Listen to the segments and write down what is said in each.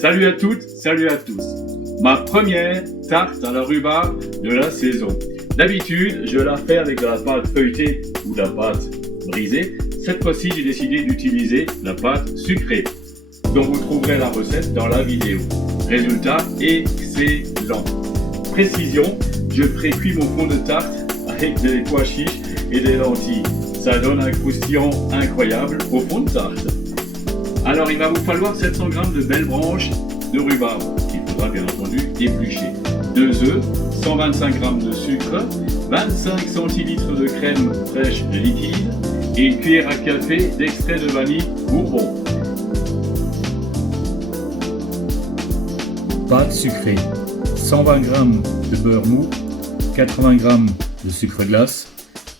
Salut à toutes, salut à tous. Ma première tarte à la rhubarbe de la saison. D'habitude, je la fais avec de la pâte feuilletée ou de la pâte brisée. Cette fois-ci, j'ai décidé d'utiliser la pâte sucrée, dont vous trouverez la recette dans la vidéo. Résultat excellent. Précision, je précuis mon fond de tarte avec des pois chiches et des lentilles. Ça donne un croustillant incroyable au fond de tarte. Alors il va vous falloir 700 g de belles branches de rhubarbe qu'il faudra bien entendu éplucher. 2 œufs, 125 g de sucre, 25 centilitres de crème fraîche liquide et une cuillère à café d'extrait de vanille Bourbon. Pâte sucrée, 120 g de beurre mou, 80 g de sucre glace,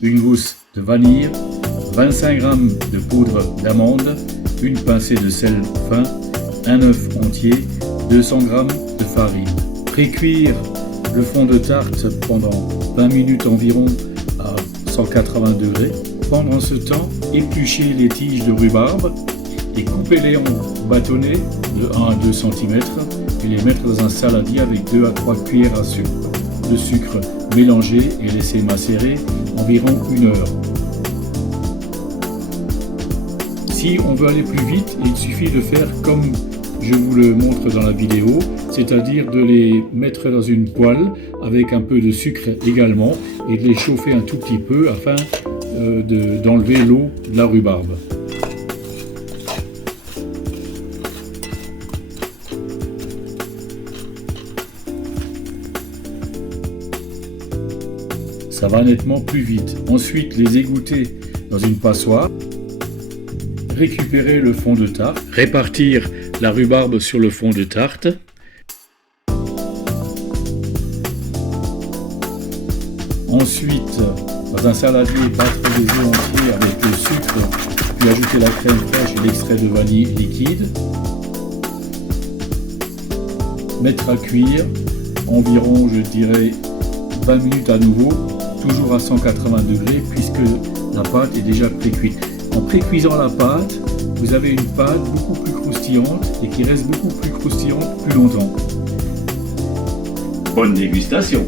une gousse de vanille, 25 g de poudre d'amande, une pincée de sel fin, un œuf entier, 200 g de farine. Précuire le fond de tarte pendant 20 minutes environ à 180 degrés. Pendant ce temps, épluchez les tiges de rhubarbe et coupez-les en bâtonnets de 1 à 2 cm et les mettre dans un saladier avec 2 à 3 cuillères à soupe de sucre mélangé et laisser macérer environ 1 heure. Si on veut aller plus vite, il suffit de faire comme je vous le montre dans la vidéo, c'est-à-dire de les mettre dans une poêle avec un peu de sucre également et de les chauffer un tout petit peu afin d'enlever l'eau de la rhubarbe. Ça va nettement plus vite. Ensuite, les égoutter dans une passoire. Récupérer le fond de tarte, répartir la rhubarbe sur le fond de tarte. Ensuite, dans un saladier, battre les œufs entiers avec le sucre, puis ajouter la crème fraîche et l'extrait de vanille liquide. Mettre à cuire environ, je dirais, 20 minutes à nouveau, toujours à 180 degrés, puisque la pâte est déjà pré-cuite. En pré-cuisant la pâte, vous avez une pâte beaucoup plus croustillante et qui reste beaucoup plus croustillante plus longtemps. Bonne dégustation!